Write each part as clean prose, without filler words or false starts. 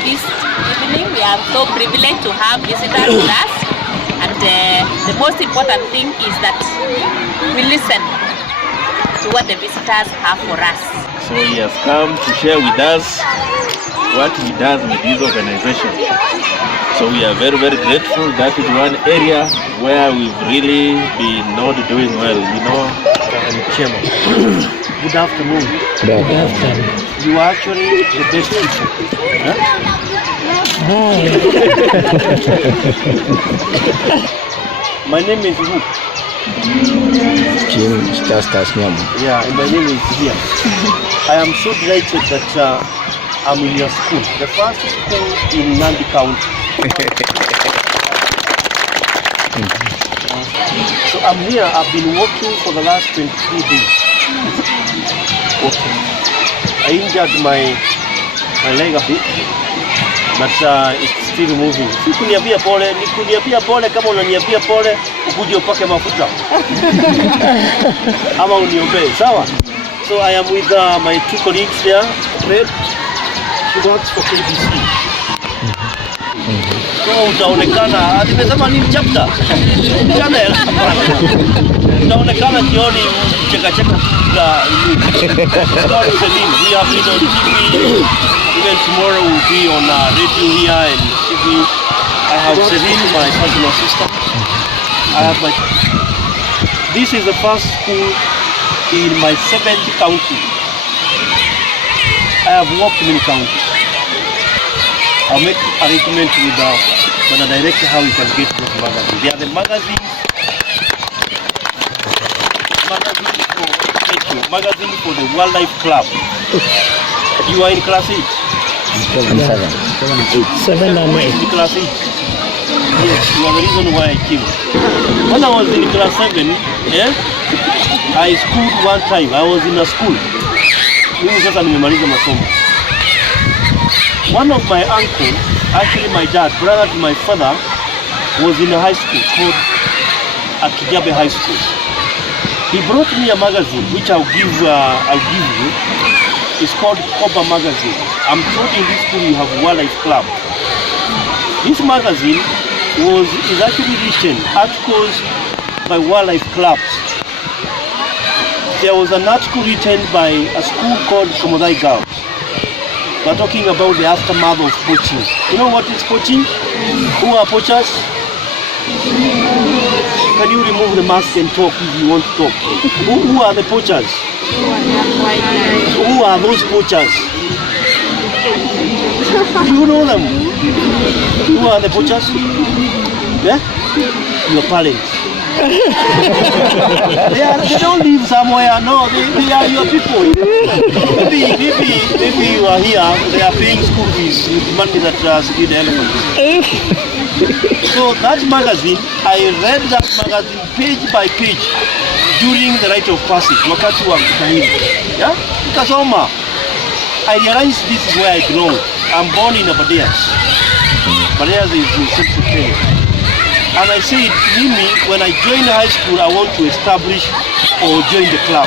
this evening. We are so privileged to have visitors with us. And the most important thing is that we listen to what the visitors have for us. So he has come to share with us what he does with his organization. So we are very, very grateful. That is one area where we've really been not doing well, you know. Chairman. Good afternoon. Good afternoon. You are actually the best teacher. Huh? My name is who? Justus Nyamu. Yeah, and my name is here. I am so delighted that I'm in your school, the first school in Nandi County. So I'm here, I've been working for the last 23 days. Okay. I injured my leg a bit, but it's still moving. Nikuniambia pole kama unaniambia pole, ukuje upake mafuta. Ama uniombee, sawa? So I am with my two colleagues there. Fred, he works for KBC. So utaonekana, nimesema nini chapter? Channel. Utaonekana jioni cheka za story telling. We have been on TV. Even tomorrow we'll be on radio here and TV. I have Celine, my personal assistant. I have my. This is the first school in my 7th county. I have worked many counties. I'll make arrangement with the director how we can get those magazines. They are the magazines for the Wildlife Club. You are in class 8? 7 and 8. In class 8? Yes, you are the reason why I came. When I was in class 7, yeah, I schooled one time. I was in a school. Mimi sasa nimemaliza masomo. One of my uncles, actually my dad, brother to my father, was in a high school called Akijabe High School. He brought me a magazine which I'll give you. It's called Koba Magazine. I'm told in this school you have Wildlife Club. This magazine is actually written articles by Wildlife Clubs. There was an article written by a school called Somodai Girls. We're talking about the aftermath of poaching. You know what is poaching? Who are poachers? Can you remove the mask and talk if you want to talk? Who are the poachers? Who are those poachers? Do you know them? Who are the poachers? Yeah? Your parents. They don't live somewhere. No, they are your people. Maybe you are here. They are paying school fees with money that skid the elephants. So that magazine, I read that magazine page by page during the rite of passage. Wakati wa mtahini. Yeah? Nikasoma. I realized this is where I belong. I'm born in Abadeas. Abadeas is in Central Kenya. And I said, Mimi, when I join high school, I want to establish or join the club.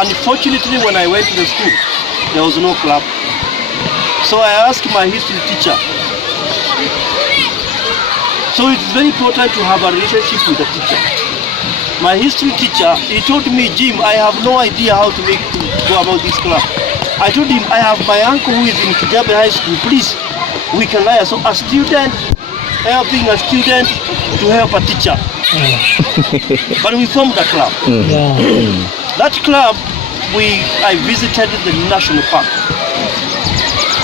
Unfortunately, when I went to the school, there was no club. So I asked my history teacher. So it's very important to have a relationship with the teacher. My history teacher, he told me, Jim, I have no idea how to go about this club. I told him, I have my uncle who is in Kijabe High School. Please, we can hire. So a student helping a student to help a teacher. But we formed a club. That club, I visited the national park.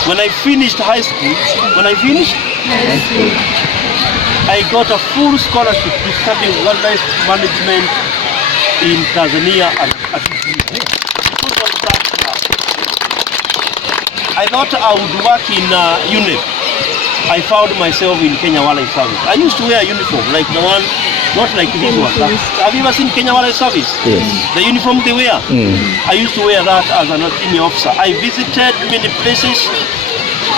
When I finished high school, I got a full scholarship to study wildlife management in Tanzania and I thought I would work in UNEP. I found myself in Kenya Wildlife Service. I used to wear a uniform like the one, not like this one. Have you ever seen Kenya Wildlife Service? Yes. The uniform they wear? I used to wear that as an senior officer. I visited many places.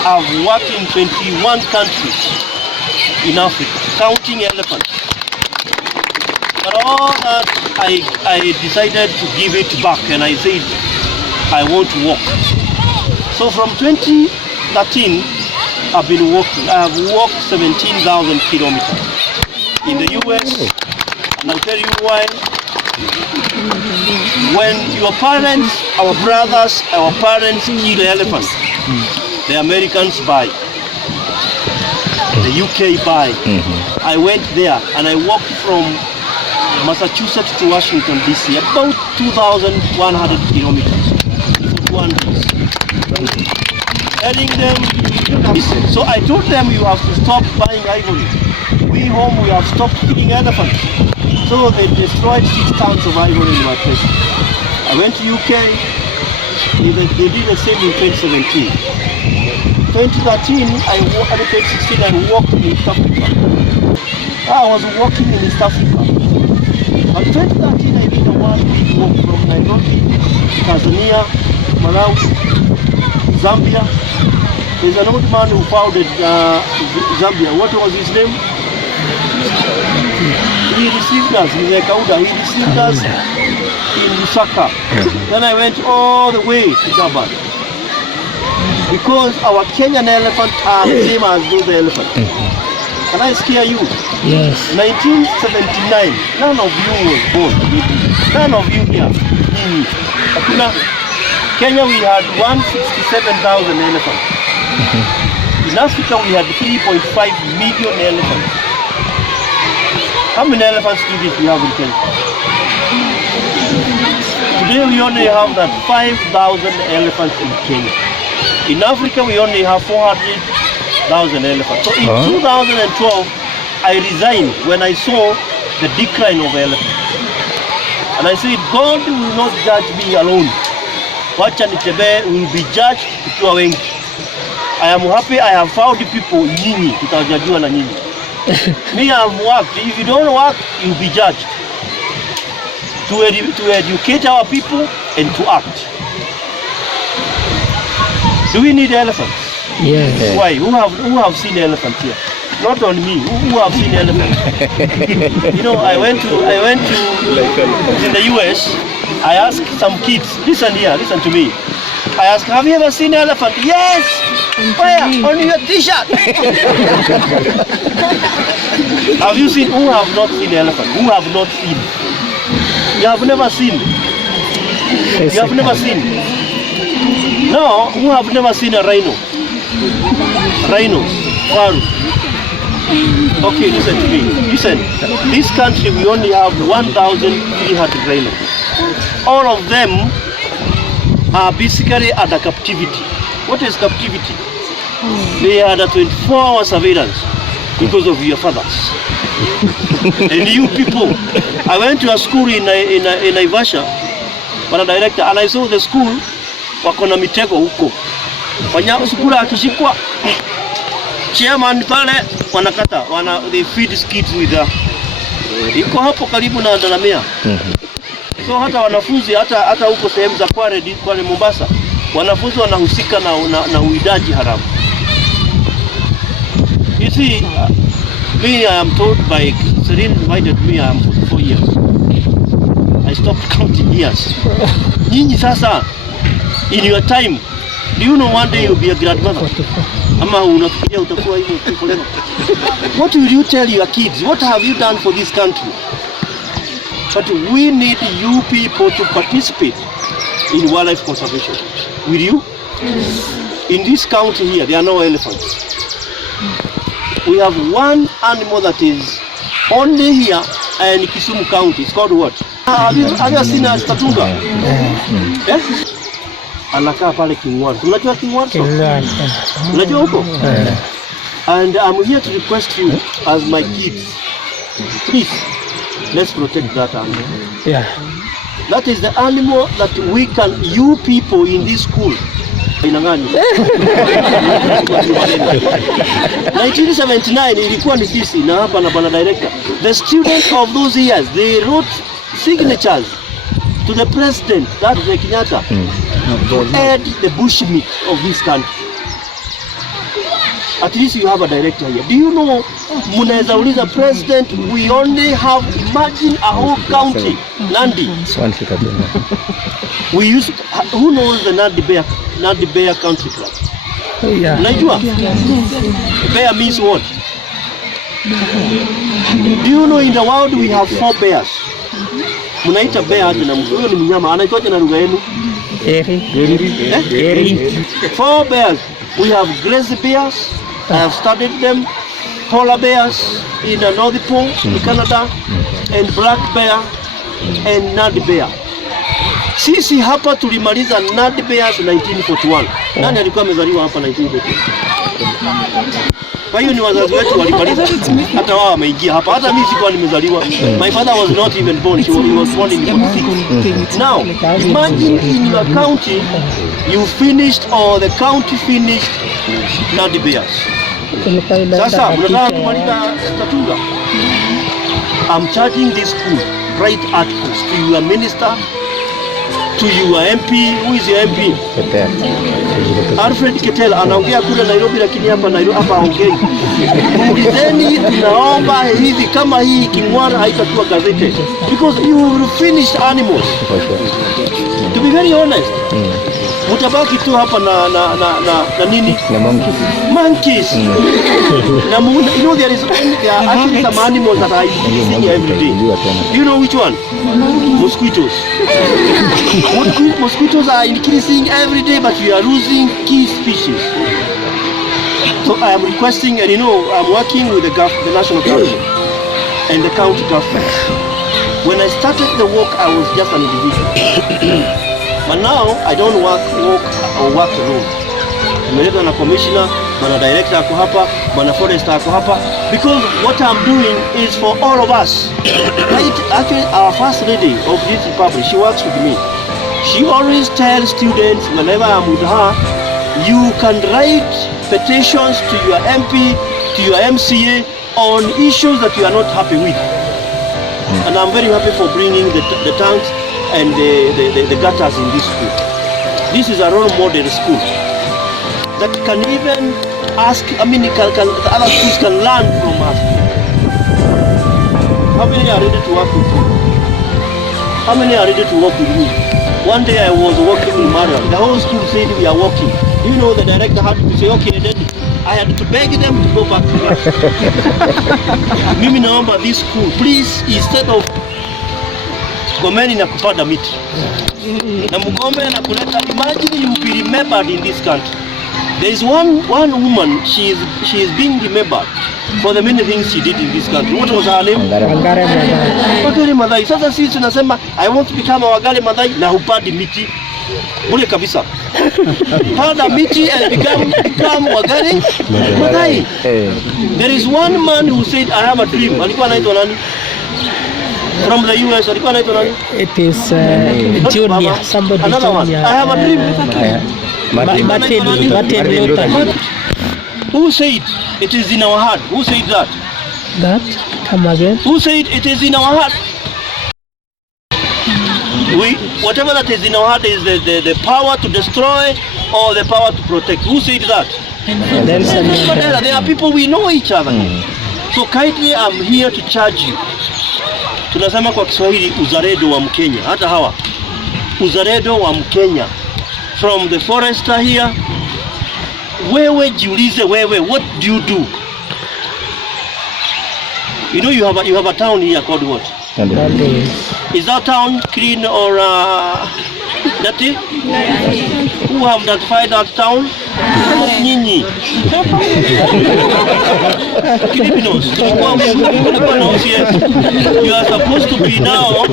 I've worked in 21 countries in Africa, counting elephants. But all that, I decided to give it back and I said, I want to work. So from 2013, I've been walking. I have walked 17,000 kilometers in the US, and I'll tell you why. When your parents, our brothers, our parents kill elephants, the Americans buy, the UK buy. I went there and I walked from Massachusetts to Washington DC, about 2,100 kilometers. Telling them, so I told them, you have to stop buying ivory. We home, we have stopped killing elephants. So they destroyed 6 tons of ivory in my place. I went to UK, they did the same in 2017. 2013, 2016, I walked in East Africa. I was walking in East Africa. But 2013, I did a one-week walk from Nairobi, Tanzania, Malawi, Zambia. There's an old man who founded Zambia. What was his name? He received us in Kauda. He received us in Lusaka. Then I went all the way to Durban. Because our Kenyan elephants are the same as those elephants. Can I scare you? Yes. 1979, none of you was born. None of you here. Kenya, we had 167,000 elephants. In Africa, we had 3.5 million elephants. How many elephants do you think we have in Kenya? Today, we only have that 5,000 elephants in Kenya. In Africa, we only have 400,000 elephants. So in 2012, I resigned when I saw the decline of elephants. And I said, God will not judge me alone. Wacha nitembee, we will be judged tukiwa wengi. I am happy I have found people, nyinyi, tutajajua na nyinyi. Me, I have worked. If you don't work, you will be judged. To educate our people and to act. Do we need elephants? Yes. Why? Who have seen elephants here? Not on me. Who have seen elephants? You know, I went to in the US. I asked some kids. Listen here. Listen to me. I asked, have you ever seen an elephant? Yes. Where? On your T-shirt. Have you seen? Who have not seen elephant? Who have not seen? You have never seen. You have never seen. No, who have never seen a rhino? Rhinos. Faru. Okay, listen to me. Listen. This country, we only have 1,300 rhinos. All of them are basically under captivity. What is captivity? They are under 24-hour surveillance because of your fathers. And you people. I went to a school in Naivasha, but a director, and I saw the school wako na mitego huko. Wanyama sukula akishikwa, chairman pale wanakata, they feed kids with iko hapo karibu na Dalamea. So hata wanafunzi hata huko sehemu za Kwale Mombasa, wanafunzi wanahusika na uidaji haramu. You see, me, I am told by Serene invited me, I am 44 years. I stopped counting years. Nyinyi sasa, in your time, do you know one day you'll be a grandmother? Ama unafikiria utakuwa hivyo forever? What will you tell your kids? What have you done for this country? But we need you people to participate in wildlife conservation. Will you? In this county here, there are no elephants. We have one animal that is only here in Kisumu County. It's called what? Have you seen a Tatunga? Yes? Anakaa pale Kingwanso. Unajua Kingwanso? Unajua huko? And I'm here to request you as my kids, please, let's protect that animal. Yeah. That is the animal that we can, you people in this school. 1979 ilikuwa ni sisi na hapa na bana director. The students of those years, they wrote signatures to the president, that is Kenyatta, to aid the bushmeat of this country. At least you have a director here. Do you know, munaweza uliza president, we only have, imagine a whole county, Nandi. We use, who knows the Nandi Bear Country Club? Unajua? Bear means what? Do you know in the world we have 4 bears? Munaita bear aje na huyo ni mnyama anaitwaje na lugha yenu? Eri. 4 bears. We have grizzly bears. I have studied them. Polar bears in the North Pole in Canada, and black bear and nut bear. Sisi hapa tulimaliza nut bears 1941. Nani alikuwa amezaliwa hapa 1941? Kwa hiyo ni wazazi wetu walimaliza, hata wao wameingia hapa. Hata mimi sikuwa nimezaliwa. My father was not even born. He was born in 46. Now, imagine in your county you finished, or the county finished, nut bears. Sasa mnataka kumaliza Tatunga. I'm charging this school, write articles to your minister, to your MP. Who is your MP? Alfred Ketel anaongea kule Nairobi, lakini hapa haongei. Muulizeni, tunaomba hivi, kama hii King'wara haitakuwa gazette, because you will finish animals. To be very honest, mutabaki tu hapa na nini? Monkeys. You know there are actually some animals that are increasing every day. You know which one? Mosquitoes. Mosquitoes are increasing every day, but we are losing key species. So I am requesting, and I'm working with the national government and the county government. When I started the work, I was just an individual. But now I don't work alone. Nimeleta na commissioner, bana director ako hapa, bana forester ako hapa, because what I'm doing is for all of us. Actually, our first lady of this republic, she works with me. She always tells students whenever I'm with her, you can write petitions to your MP, to your MCA on issues that you are not happy with. And I'm very happy for bringing the tanks and the gutters in this school. This is a role model school that can even ask, the other schools can learn from us. How many are ready to work with you? How many are ready to work with me? One day I was working in Mariam. The whole school said we are working. You know, the director had to say, okay, then I had to beg them to go back to class. Mimi naomba this school, please, instead of gomeni na kupanda miti na mgombe na kuleta, imagine you be remembered in this country. There is one woman, she is being remembered for the many things she did in this country. What was her name? Wangari Maathai. Sasa sisi tunasema I want to become a Wangari Maathai na hupandi miti bure kabisa. Panda miti and become Wangari Maathai. There is one man who said I have a dream. Alikuwa anaitwa nani? From the US, alikuwa anaitwa nani? It is Junior, somebody another one. Junior. I have a dream. Martin Luther. Who said it is in our heart? Who said that? That? Come again? Who said it is in our heart? Whatever that is in our heart is the power to destroy or the power to protect. Who said that? There are people, we know each other. So kindly, I'm here to charge you. Tunasema kwa Kiswahili uzalendo wa Mkenya. Hata hawa uzalendo wa Mkenya. From the forester here, wewe jiulize wewe, what do you do? You know you have a town here called what? Is that town clean or dirty? Who have notified that town? Nyinyi. Filipinos. You are supposed to be now,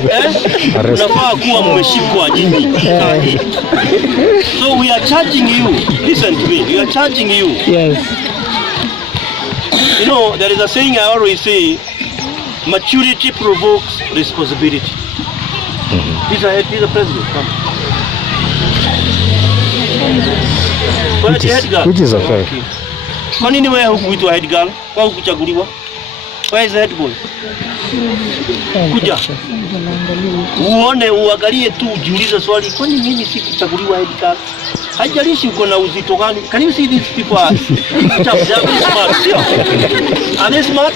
unafaa kuwa mmeshikwa nyinyi. So we are charging you. Listen to me. We are charging you. Yes. You know, there is a saying I always say, maturity provokes responsibility. He's a president. Come. Which is okay. Kwa nini wewe hukuitwa head girl? Kwa hukuchaguliwa? Where is the head boy? Kuja. Uone, uangalie tu, ujiulize swali, kwani mimi sikuchaguliwa head girl? Haijalishi uko na uzito gani. Can you see these people are very smart? Sio? Are they smart?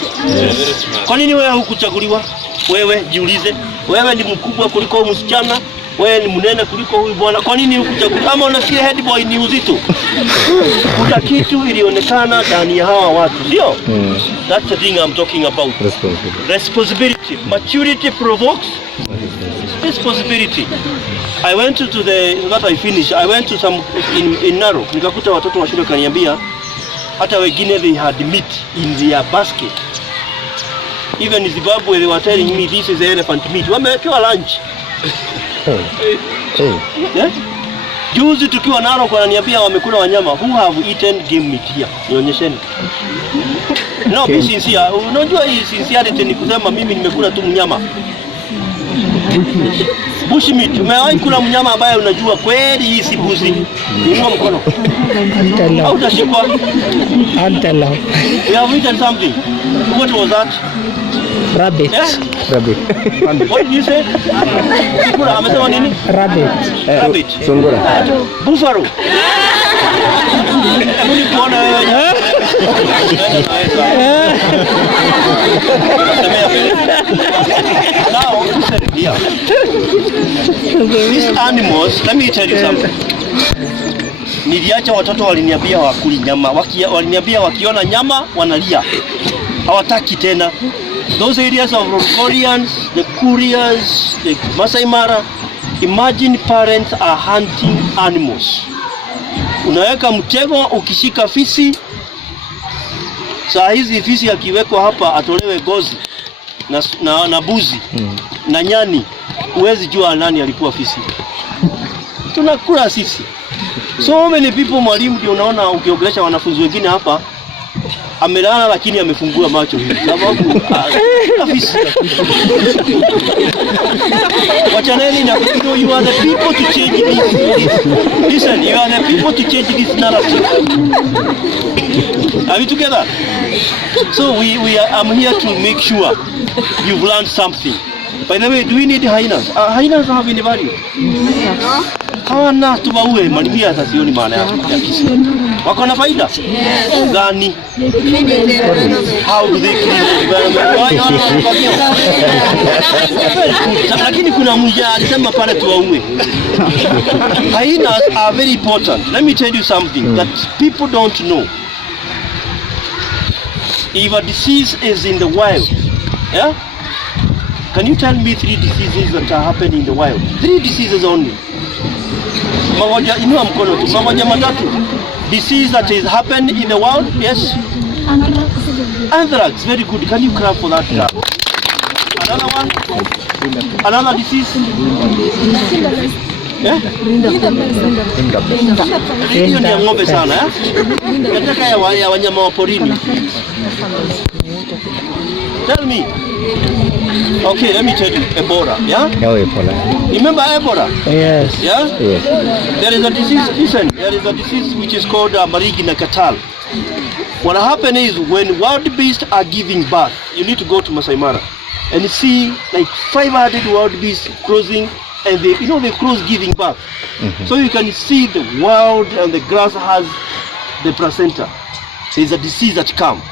Kwa nini wewe hukuchaguliwa? Wewe jiulize. Wewe ni mkubwa kuliko msichana. wewe ni mnene kuliko huyu bwana, kwa nini hukuchagua? Ama unafikiria head boy ni uzito? Kuna kitu ilionekana ndani ya hawa watu, sio? That's the thing I'm talking about. Responsibility. Maturity provokes responsibility. I went to the, that I finished, I went to some in Narok, nikakuta watoto wa shule kaniambia hata wengine they had meat in their basket. Even in Zimbabwe they were telling me this is elephant meat. Wamewekewa lunch. Yeah? Juzi tukiwa Narok wananiambia wamekula wanyama. Who have eaten game meat here? Nionyesheni. No, be sincere. Unajua hii sincerity ni kusema mimi nimekula tu mnyama. Bush meat. Umewahi kula mnyama ambaye unajua kweli hii si buzi? Inua mkono. Au utashikwa? Antelope. You have eaten something. What was that? Rabbit. Yeah? Rabbit. What did you say? Sikura amesema nini? Rabbit. Rabbit. Sungura. Buffalo. Hebu kuona wewe. Now, here. These animals, let me tell you something. Niliacha watoto waliniambia wakuli nyama, waliniambia wakiona nyama wanalia. Hawataki tena. Those areas of Rongorians, the Kurias, the Masai Mara, imagine parents are hunting animals. Unaweka mtego, ukishika fisi, saa hizi fisi akiwekwa hapa atolewe gozi na buzi na nyani, huwezi jua nani alikuwa fisi. Tunakula sisi. So many people, mwalimu ndio unaona ukiongelesha wanafunzi wengine hapa amelala lakini amefungua macho hivi sababu afisi. Wachaneni na you are the people to change this. Listen, you are the people to change this narrative. Are we together? So I'm here to make sure you've learned something. By the way, do we need hyenas? Hyenas have any value? Hawana, tuwaue, manimia hata sioni maana ya kisi. Wako na faida? Gani? How do they kill the environment? Lakini kuna mmoja alisema pale tuwaue. Hyenas are very important. Let me tell you something that people don't know. If a disease is in the wild, yeah? Can you tell me 3 diseases that are happening in the wild? 3 diseases only. Magonjwa, inua mkono tu. Magonjwa matatu. Disease that is happening in the wild, yes? Anthrax, very good. Can you clap for that? Another one? Another disease? Yeah? Hiyo ni ya ng'ombe sana, eh? Nataka ya wanyama wa porini. Tell me. Okay, let me tell you. Ebola, yeah? No, Ebola. Remember Ebola? Yes. Yeah? Yes. There is a disease, listen, there is a disease which is called Marigina Catal. What happens is when wild beasts are giving birth, you need to go to Masai Mara and see like 500 wild beasts crossing, and they cross giving birth. So you can see the wild and the grass has the placenta. There is a disease that comes.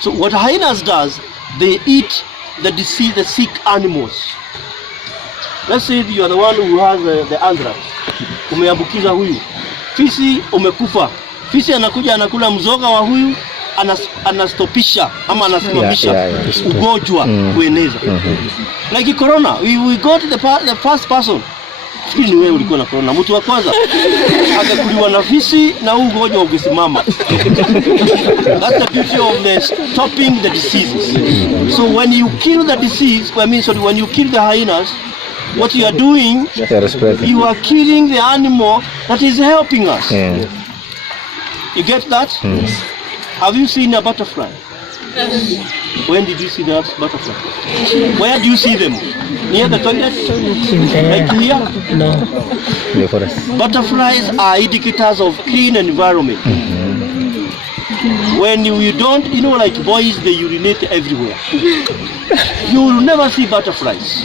So what hyenas does, they eat the sick animals. Let's say you are the one who has the anthrax. Umeambukiza huyu. Fisi umekufa. Fisi anakuja anakula mzoga wa huyu, anastopisha ama anasimamisha ugonjwa kueneza. Like corona, we got the first person. Fikiri ni wewe ulikuwa na corona. Mtu wa kwanza akakuliwa na fisi na huu ugonjwa ungesimama. That's the beauty of stopping the diseases. So when you kill the disease, when you kill the hyenas, what you are doing, you are killing the animal that is helping us. You get that? Have you seen a butterfly? Yes. When did you see that butterfly? Where do you see them? Near the toilet? Like here? No. Butterflies are indicators of clean environment. When you don't, like boys, they urinate everywhere. You will never see butterflies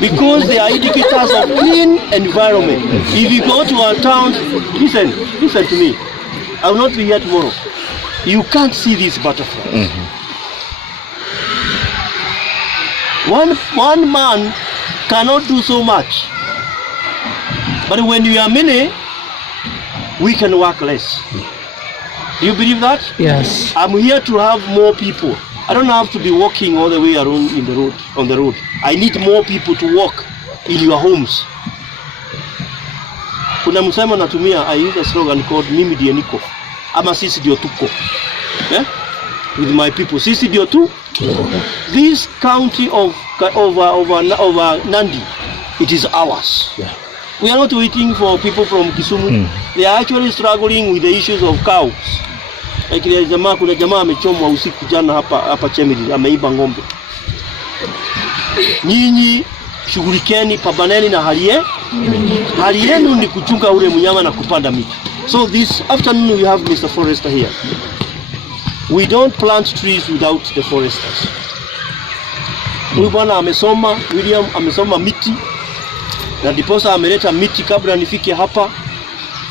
because they are indicators of clean environment. If you go to our towns, listen to me. I will not be here tomorrow. You can't see these butterflies. One man cannot do so much. But when you are many, we can work less. Do you believe that? Yes. I'm here to have more people. I don't have to be walking all the way around on the road. I need more people to walk in your homes. Kuna msemo natumia, I use a slogan called mimi ndiye niko ama sisi ndio tuko. Yeah? With my people, sisi ndio tu. This county of Nandi, it is ours. Yeah. We are not waiting for people from Kisumu. They are actually struggling with the issues of cows. Like kuna jamaa amechomwa usiku jana hapa Chemili, ameiba ng'ombe. Nyinyi shughulikeni, pambaneni na hali yenu ni kuchunga ule mnyama na kupanda miti. So this afternoon we have Mr. Forester here. We don't plant trees without the foresters. Huyu bwana amesoma, William amesoma miti na diposa ameleta miti kabla nifike hapa.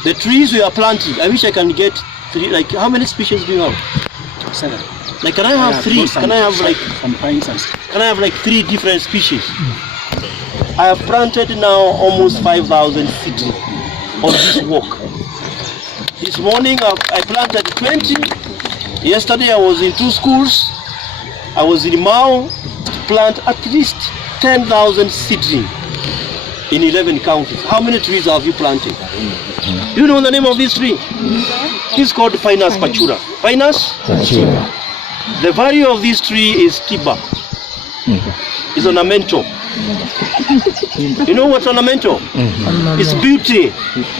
The trees we are planting, I wish I can get 3, like how many species do you have? 7. Like can I have 3? Can I have like some pines and can I have like 3 different species? I have planted now almost 5,000 seeds on this walk. This morning I planted 20. Yesterday I was in 2 schools. I was in Mao to plant at least 10,000 seedlings in 11 counties. How many trees have you planted? Do you know the name of this tree? It's called Pinus pachura. Pinus pachura. The value of this tree is tiba. It's ornamental. You know what's ornamental? It's beauty.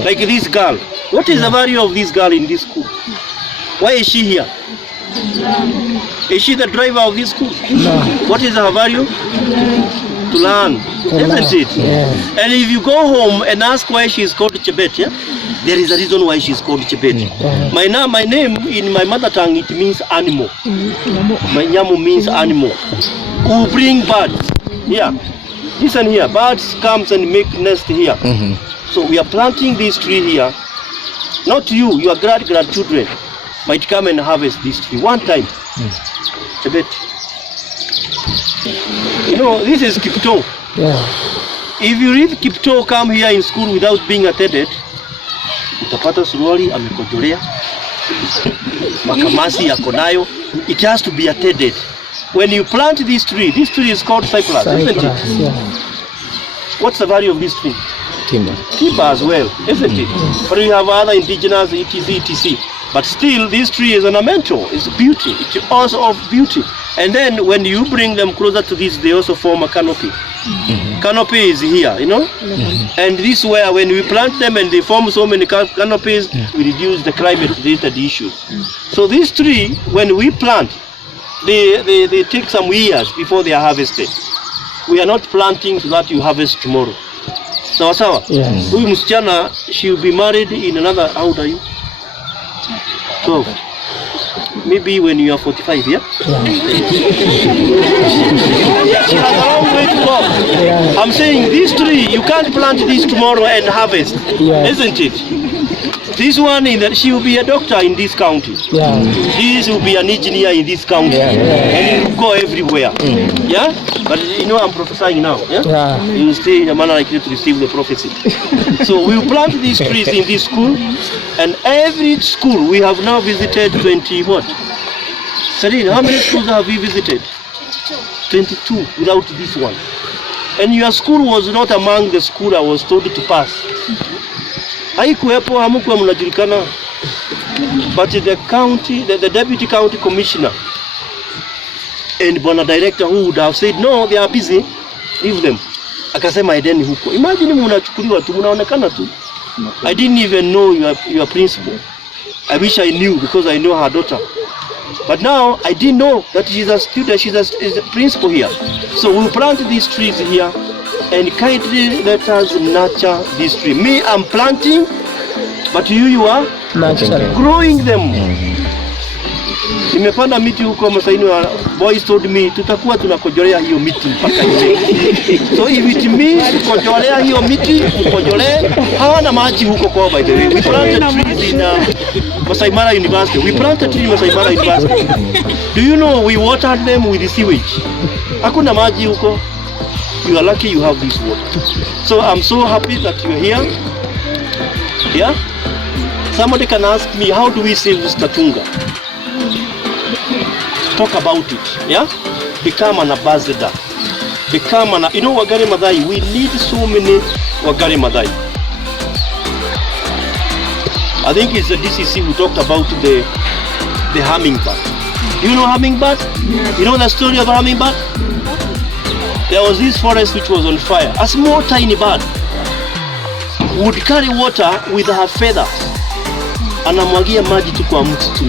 Like this girl. What is the value of this girl in this school? Why is she here? Is she the driver of this school? No. What is her value? To learn, isn't it? Yeah. And if you go home and ask why she is called Chebet, yeah? There is a reason why she is called Chebet. Yeah. My name in my mother tongue, it means animal. My Nyamu means animal. Who bring birds. Yeah. Listen here, birds comes and make nest here. So we are planting this tree here. Not you, your grandchildren might come and harvest this tree one time. Chebet. You know, this is Kipto. Yeah. If you read Kipto come here in school without being attended, utapata suruali amekojolea, makamasi yako nayo. It has to be attended. When you plant this tree is called cypress, isn't it? Yeah. What's the value of this tree? Timber. Timber as well, isn't it? But we have other indigenous etc. But still, this tree is ornamental. It's beauty. It's also of beauty. And then when you bring them closer to this, they also form a canopy. Canopy is here, you know. And this where when we plant them and they form so many canopies, we reduce the climate-related issues. So this tree, when we plant, they take some years before they are harvested. We are not planting so that you harvest tomorrow. Sawa sawa? Yes. Huyu msichana, she will be married in another, how old are you? 12. Maybe when you are 45, yeah? She has a long way to go. Yeah. I'm saying this tree, you can't plant this tomorrow and harvest, isn't it? This one, she will be a doctor in this county. Yeah. This will be an engineer in this county. And it will go everywhere. Yeah? But you know I'm prophesying now. Yeah? Yeah. You will stay in a manner like you to receive the prophecy. So we will plant these trees in this school. And every school we have now visited 20 what? Celine, how many schools have we visited? 22 without this one. And your school was not among the school I was told to pass. Haikuwepo, hamukuwa mnajulikana. But the deputy county commissioner and bwana director who would have said no, they are busy, leave them. Akasema edeni huko. Imagine mnachukuliwa tu, mnaonekana tu. I didn't even know your principal. I wish I knew because I know her daughter. But now I didn't know that she's a student, she's a principal here. So we'll plant these trees here and kindly let us nurture this tree. Me, I'm planting, but you are growing them. Nimepanda miti huko Masaini wa boys told me tutakuwa tunakojolea hiyo miti mpaka nje. So if it means kujolea hiyo miti, mkojolee. Hawana maji huko kwa by the way. We planted trees in Masai Mara University. We planted trees in Masai Mara University. Do you know we watered them with the sewage? Hakuna maji huko. You are lucky you have this water. So I'm so happy that you're here. Yeah? Somebody can ask me, how do we save Statunga? Talk about it. Yeah? Become an ambassador. Become an, you know, Wangari Maathai, we need so many Wangari Maathai. I think it's the DCC who talked about the hummingbird. You know hummingbird? You know the story of hummingbird? There was this forest which was on fire. A small tiny bird would carry water with her feathers. Anamwagia maji tu kwa mti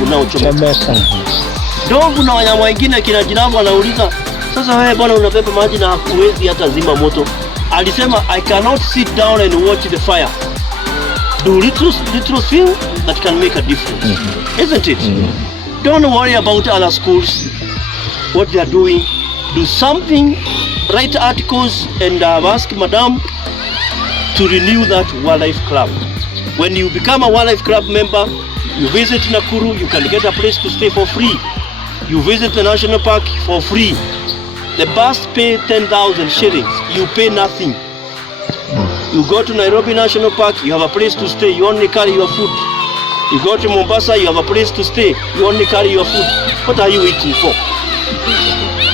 unaochomeka. Ndovu na wanyama wengine kina jirafu wanauliza, sasa wewe bwana unabeba maji na huwezi hata zima moto. Alisema, I cannot sit down and watch the fire. Do little thing that can make a difference. Isn't it? Don't worry about other schools, what they are doing. Do something, write articles, and ask Madam to renew that wildlife club. When you become a wildlife club member, you visit Nakuru, you can get a place to stay for free. You visit the national park for free. The bus pay 10,000 shillings. You pay nothing. You go to Nairobi National Park, you have a place to stay. You only carry your food. You go to Mombasa, you have a place to stay. You only carry your food. What are you waiting for?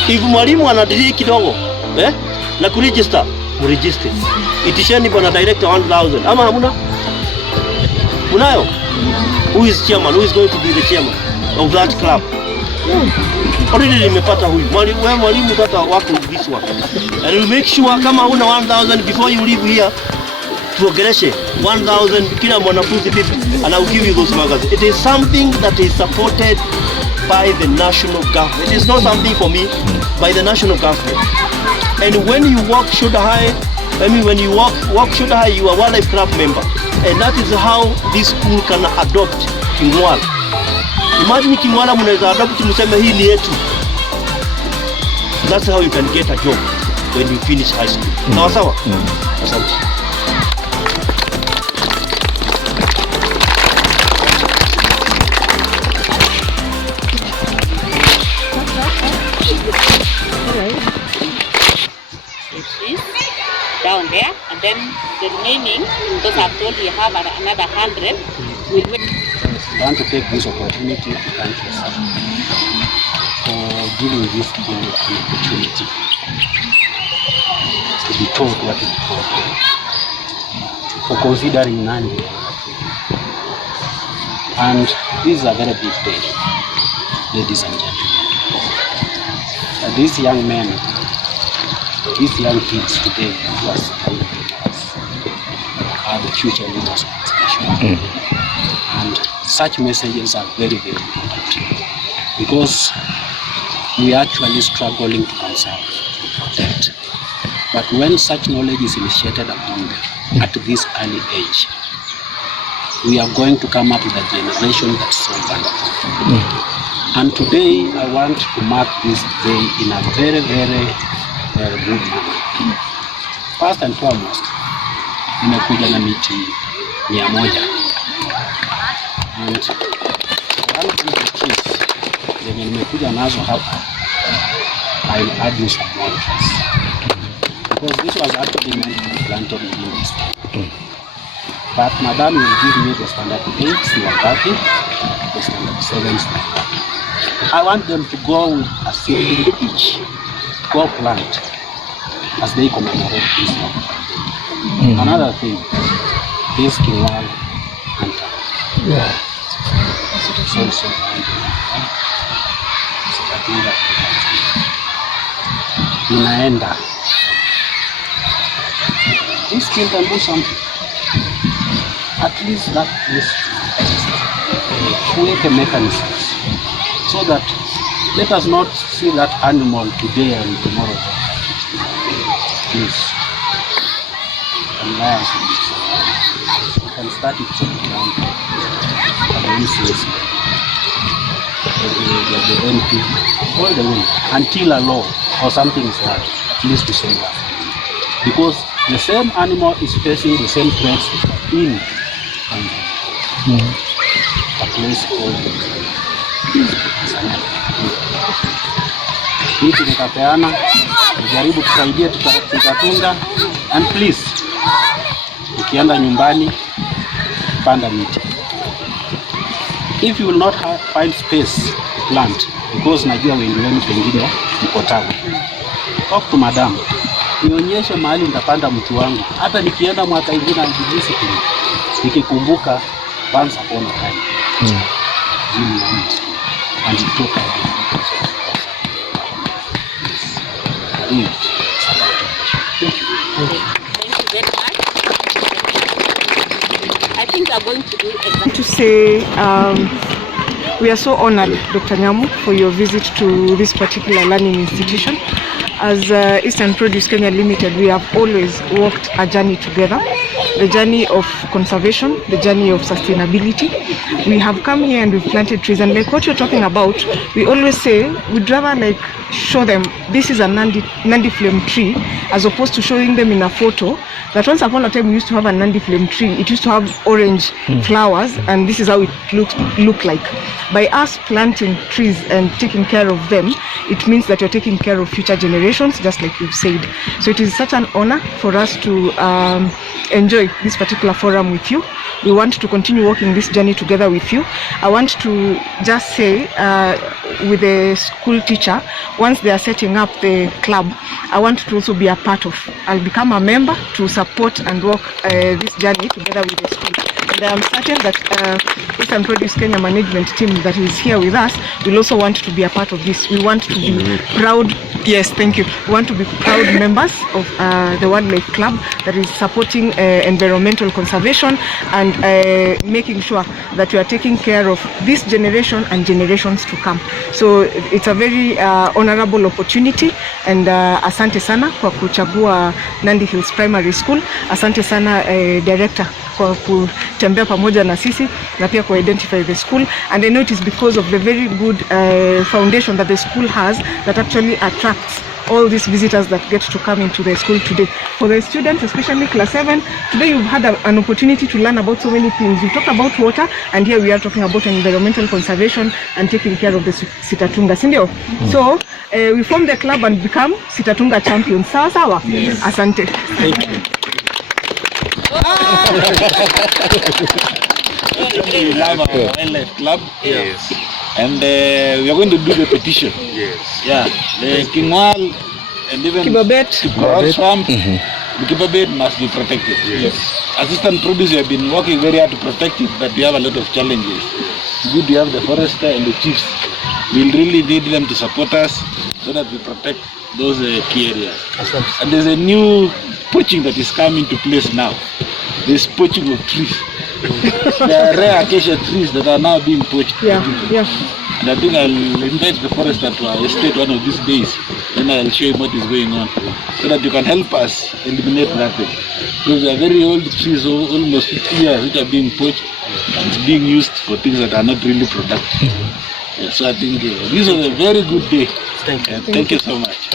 If mwalimu anadili kidogo, na kuregister, mregister. Itisheni bwana director 1,000. Ama hamuna? Unayo? Who is chairman? Who is going to be the chairman of that club? Already nimepata huyu. Mwalimu tata wako this one. And we make sure kama una 1,000 before you leave here, tuongeleshe 1,000 kila mwanafunzi vipi, and I will give you those magazines. It is something that is supported by the national government. It is not something for me, by the national government. And when you walk shoulder high, when you walk shoulder high, you are wildlife club member. And that is how this school can adopt Kingwala. Imagine Kingwala mnaweza adopt mseme hii ni yetu. That's how you can get a job when you finish high school. Sawa sawa? Asante. Down there, and then the remaining, because I've told you have another 100, we'll wait. I want to take this opportunity to thank you, sir, for giving this school an opportunity to be taught what is taught, for considering Nandi. And this is a very big day, ladies and gentlemen. These young men, these young kids today who are standing with us are the future leaders of this nation. And such messages are very, very important because we are actually struggling to conserve, protect. But when such knowledge is initiated upon them at this early age, we are going to come up with a generation that's so wonderful. And today I want to mark this day in a very, very good manner. First and foremost, nimekuja na miti 100. And one of the trees zenye nimekuja nazo hapa, I'll add you some more trees. Because this was actually meant to be planted within this time. But Madam will give me the standard 8, Swagati, the standard 7, Swagati. I want them to go with a seedling each. Go plant as they commemorate this one. Another thing, this Kingwala hunter. It's also inaenda. This king can do something. At least that is create mechanisms so that let us not see that animal today and tomorrow. Please, alliance with this. We can start it from ground. The MP, all the way until a law or something is done, at least to save us. Because the same animal is facing the same threats in a place called hii tumekapeana Jaribu tusaidie tutatunga, and please ukienda nyumbani panda miti. If you will not find space plant, because najua wengi wenu pengine mko tabu, talk to madam, nionyeshe mahali nitapanda mti wangu, hata nikienda mwaka ingine discipline nikikumbuka once upon a time. And it took Thank you very much. I think I'm going to do exactly. To say we are so honored, Dr. Nyamu, for your visit to this particular learning institution. As Eastern Produce Kenya Limited, we have always walked a journey together, the journey of conservation, the journey of sustainability. We have come here and we've planted trees, and like what you're talking about, we always say we'd rather like show them this is a Nandi flame tree as opposed to showing them in a photo that once upon a time we used to have a Nandi flame tree. It used to have orange flowers, and this is how it looked like. By us planting trees and taking care of them, it means that you're taking care of future generations, just like you've said. So it is such an honor for us to enjoy this particular forum with you. We want to continue walking this journey together with you. I want to just say, with the school teacher, once they are setting up the club, I want to also be a part of. I'll become a member to support and walk this journey together with the school. And I am certain that Eastern Produce Kenya management team that is here with us will also want to be a part of this. We want to be proud. Yes, thank you. We want to be proud members of the Wildlife Club that is supporting environmental conservation and making sure that we are taking care of this generation and generations to come. So it's a very honorable opportunity, and asante sana kwa kuchagua Nandi Hills Primary School. Asante sana director kwa kutembea pamoja na sisi na pia ku identify the school, and I know it is because of the very good foundation that the school has that actually attracts all these visitors that get to come into the school today. For the students, especially class 7, today you've had an opportunity to learn about so many things. We talked about water, and here we are talking about environmental conservation and taking care of the Sitatunga. Sindio? So we form the club and become Sitatunga champions. Sawa sawa? Yes. Asante. Thank you. We have our wildlife club. Yes. And we are going to do the petition. Yes. Yeah. The Kingwal and even Kibabet swamp, the Kibabet must be protected. Yes. Assistant producer, we have been working very hard to protect it, but we have a lot of challenges. Good, we have the forester and the chiefs. We really need them to support us so that we protect those key areas. And there's a new poaching that is coming to place now. There's poaching of trees. There are rare acacia trees that are now being poached. Yeah. And I think I'll invite the forester to our estate one of these days. Then I'll show him what is going on, so that you can help us eliminate that thing. Because they are very old trees, almost 50 years, which are being poached and being used for things that are not really productive. Yeah, so I think this was a very good day. Thank you. Thank you so much.